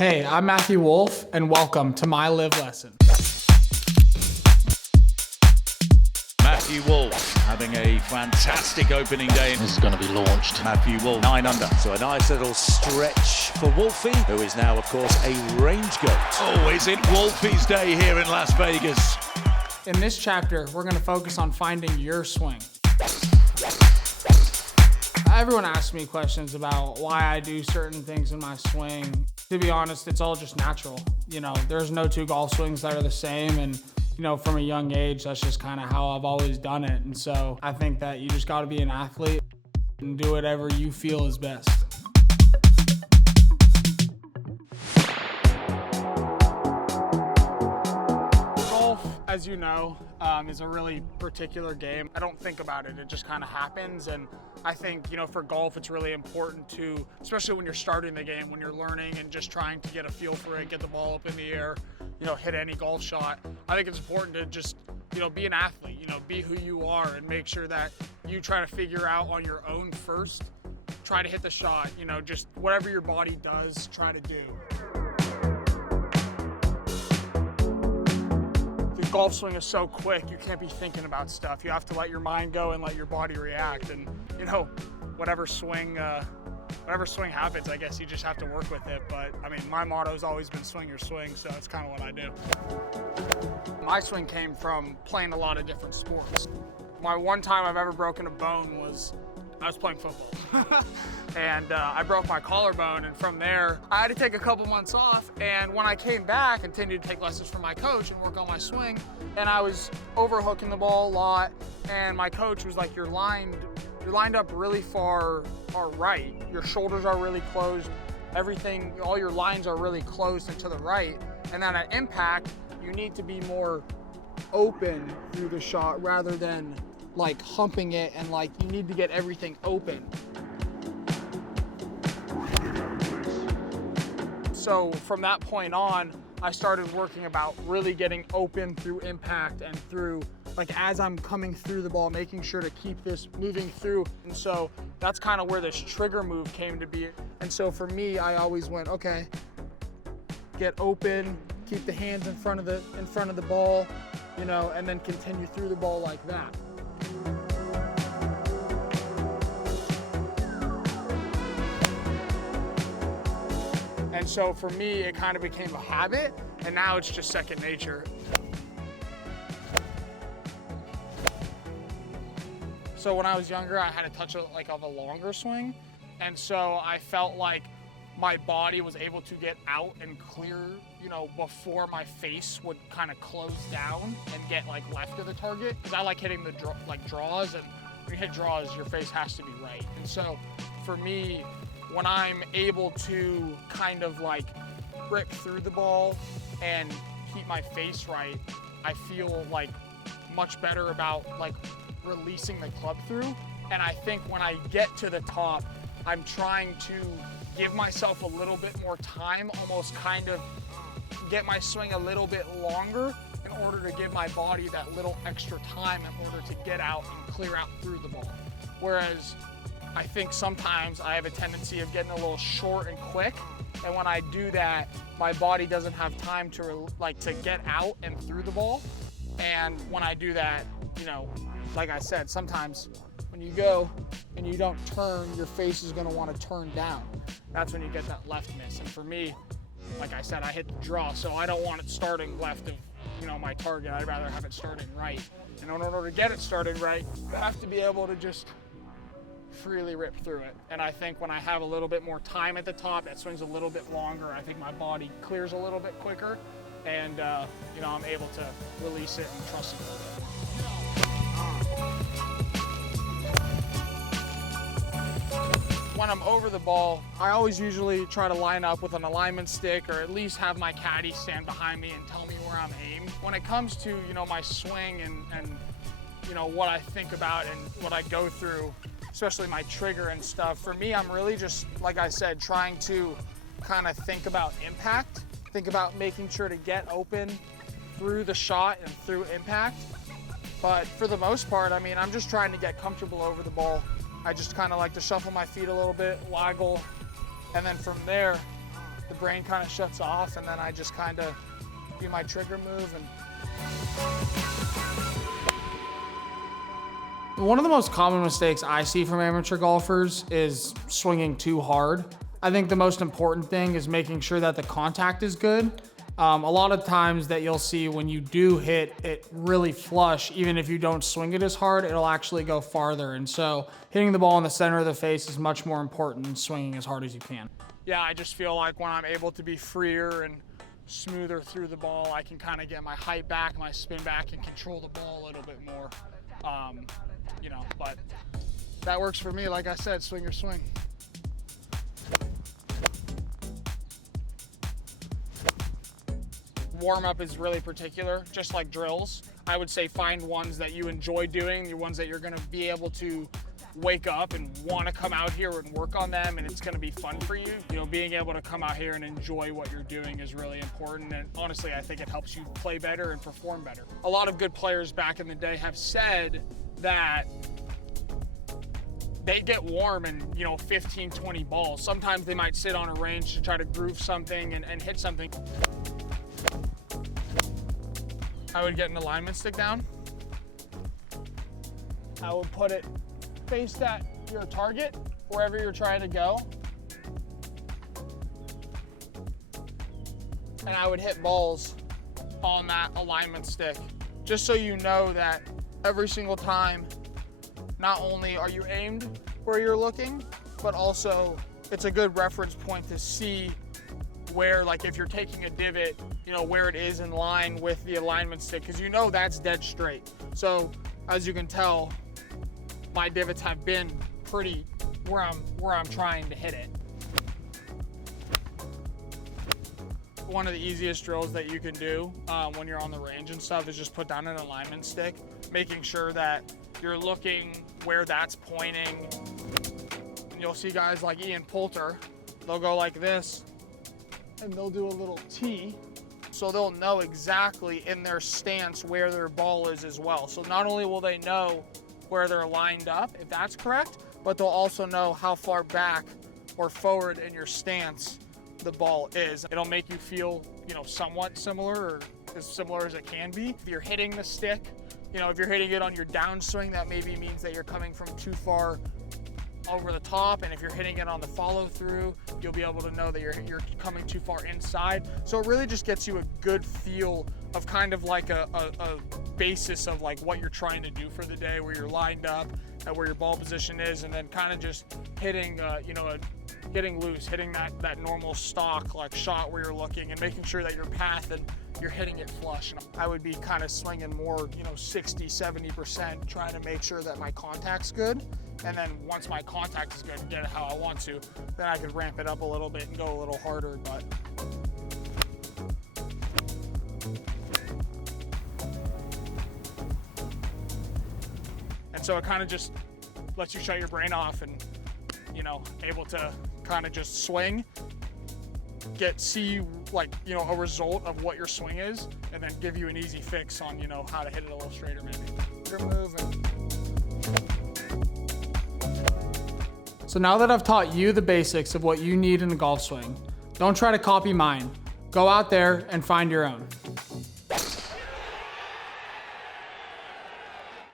Hey, I'm Matthew Wolff, and welcome to my LIV lesson. Matthew Wolff having a fantastic opening day. This is going to be launched. Matthew Wolff, 9 under. So a nice little stretch for Wolfie, who is now, of course, a range goat. Oh, is it Wolfie's day here in Las Vegas? In this chapter, we're going to focus on finding your swing. Everyone asks me questions about why I do certain things in my swing. To be honest, it's all just natural. You know, there's no two golf swings that are the same, and you know, from a young age, that's just kind of how I've always done it. And so I think that you just got to be an athlete and do whatever you feel is best. Golf, as you know, is a really particular game. I don't think about it, it just kind of happens. And I think, you know, for golf, it's really important to, especially when you're starting the game, when you're learning and just trying to get a feel for it, get the ball up in the air, you know, hit any golf shot. I think it's important to just, you know, be an athlete, you know, be who you are and make sure that you try to figure out on your own first, try to hit the shot, you know, just whatever your body does, try to do. The golf swing is so quick, you can't be thinking about stuff. You have to let your mind go and let your body react. And, you know, whatever swing happens, I guess you just have to work with it. But I mean, my motto has always been swing your swing, so that's kind of what I do. My swing came from playing a lot of different sports. My one time I've ever broken a bone was I was playing football. And I broke my collarbone, and from there, I had to take a couple months off. And when I came back, I continued to take lessons from my coach and work on my swing. And I was overhooking the ball a lot, and my coach was like, you're lined up really far right. Your shoulders are really closed. Everything, all your lines are really closed and to the right. And then at impact, you need to be more open through the shot rather than like humping it, and like you need to get everything open. So from that point on, I started working about really getting open through impact and through, like as I'm coming through the ball, making sure to keep this moving through. And so that's kind of where this trigger move came to be. And so for me, I always went, okay, get open, keep the hands in front of the ball, you know, and then continue through the ball like that. And so for me, it kind of became a habit, and now it's just second nature. So when I was younger, I had a touch of a longer swing, and so I felt like my body was able to get out and clear, you know, before my face would kind of close down and get like left of the target. Because I like hitting the draws, and when you hit draws, your face has to be right. And so for me, when I'm able to kind of like rip through the ball and keep my face right, I feel like much better about like releasing the club through. And I think when I get to the top, I'm trying to give myself a little bit more time, almost kind of get my swing a little bit longer in order to give my body that little extra time in order to get out and clear out through the ball. Whereas I think sometimes I have a tendency of getting a little short and quick, and when I do that, my body doesn't have time to get out and through the ball. And when I do that, you know, like I said, sometimes when you go and you don't turn, your face is going to want to turn down. That's when you get that left miss. And for me, like I said, I hit the draw, so I don't want it starting left of, you know, my target. I'd rather have it starting right. And in order to get it started right, you have to be able to just freely rip through it. And I think when I have a little bit more time at the top, that swing's a little bit longer. I think my body clears a little bit quicker, and you know, I'm able to release it and trust it a little bit. When I'm over the ball, I always usually try to line up with an alignment stick, or at least have my caddy stand behind me and tell me where I'm aimed. When it comes to, you know, my swing and you know, what I think about and what I go through, especially my trigger and stuff, for me, I'm really just, like I said, trying to kind of think about impact, think about making sure to get open through the shot and through impact. But for the most part, I mean, I'm just trying to get comfortable over the ball. I just kind of like to shuffle my feet a little bit, waggle, and then from there, the brain kind of shuts off, and then I just kind of do my trigger move. And one of the most common mistakes I see from amateur golfers is swinging too hard. I think the most important thing is making sure that the contact is good. A lot of times that you'll see when you do hit it really flush, even if you don't swing it as hard, it'll actually go farther. And so hitting the ball in the center of the face is much more important than swinging as hard as you can. Yeah, I just feel like when I'm able to be freer and smoother through the ball, I can kind of get my height back, my spin back, and control the ball a little bit more. But that works for me. Like I said, swing your swing. Warm-up is really particular, just like drills. I would say find ones that you enjoy doing, the ones that you're gonna be able to wake up and wanna come out here and work on them, and it's gonna be fun for you. Being able to come out here and enjoy what you're doing is really important, and honestly, I think it helps you play better and perform better. A lot of good players back in the day have said that they get warm in 15, 20 balls. Sometimes they might sit on a range to try to groove something and hit something. I would get an alignment stick down. I would put it face at your target, wherever you're trying to go. And I would hit balls on that alignment stick, just so you know that every single time, not only are you aimed where you're looking, but also it's a good reference point to see where, like if you're taking a divot, where it is in line with the alignment stick, because that's dead straight. So as you can tell, my divots have been pretty where I'm trying to hit it. One of the easiest drills that you can do when you're on the range and stuff is just put down an alignment stick, making sure that you're looking where that's pointing. And you'll see guys like Ian Poulter, they'll go like this, and they'll do a little T, so they'll know exactly in their stance where their ball is as well. So not only will they know where they're lined up, if that's correct, but they'll also know how far back or forward in your stance the ball is. It'll make you feel, somewhat similar, or as similar as it can be. If you're hitting the stick, if you're hitting it on your downswing, that maybe means that you're coming from too far over the top, and if you're hitting it on the follow through, you'll be able to know that you're coming too far inside. So it really just gets you a good feel of kind of like a basis of like what you're trying to do for the day, where you're lined up and where your ball position is, and then kind of just hitting getting loose, hitting that normal stock like shot where you're looking, and making sure that your path and you're hitting it flush. I would be kind of swinging more 60, 70%, trying to make sure that my contact's good. And then once my contact is good, get it how I want to, then I could ramp it up a little bit and go a little harder. But and so it kind of just lets you shut your brain off and able to kind of just swing, see like a result of what your swing is, and then give you an easy fix on how to hit it a little straighter maybe. You're moving. So now that I've taught you the basics of what you need in a golf swing, don't try to copy mine. Go out there and find your own.